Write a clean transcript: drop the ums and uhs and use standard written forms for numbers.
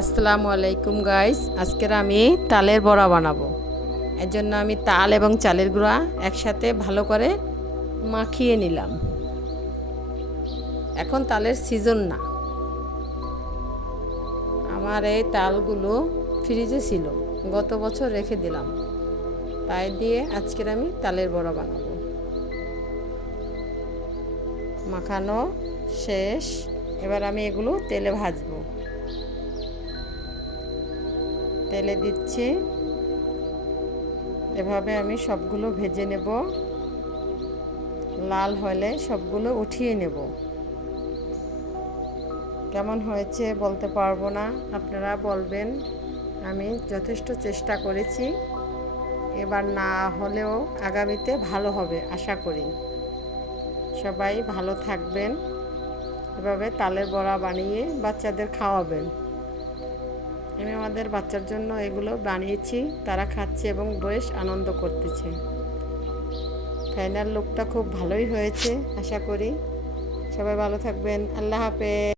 আসসালামু আলাইকুম গাইস, আজকের আমি তালের বড়া বানাবো। এর জন্য আমি তাল এবং চালের গুঁড়া একসাথে ভালো করে মাখিয়ে নিলাম। এখন তালের সিজন না, আমার এই তালগুলো ফ্রিজে ছিল, গত বছর রেখে দিলাম, তাই দিয়ে আজকের আমি তালের বড়া বানাবো। মাখানো শেষ, এবার আমি এগুলো তেলে ভাজবো। তেলে দিচ্ছি, এভাবে আমি সবগুলো ভেজে নেব। লাল হলে সবগুলো উঠিয়ে নেব। কেমন হয়েছে বলতে পারবো না, আপনারা বলবেন। আমি যথেষ্ট চেষ্টা করেছি, এবার না হলেও আগামীতে ভালো হবে আশা করি। সবাই ভালো থাকবেন, এভাবে তালের বড়া বানিয়ে বাচ্চাদের খাওয়াবেন। আমি আমাদের বাচ্চার জন্য এগুলো বানিয়েছি, তারা খাচ্ছে এবং বেশ আনন্দ করতেছে। ফাইনাল লুকটা খুব ভালোই হয়েছে আশা করি। সবাই ভালো থাকবেন, আল্লাহ হাফেজ।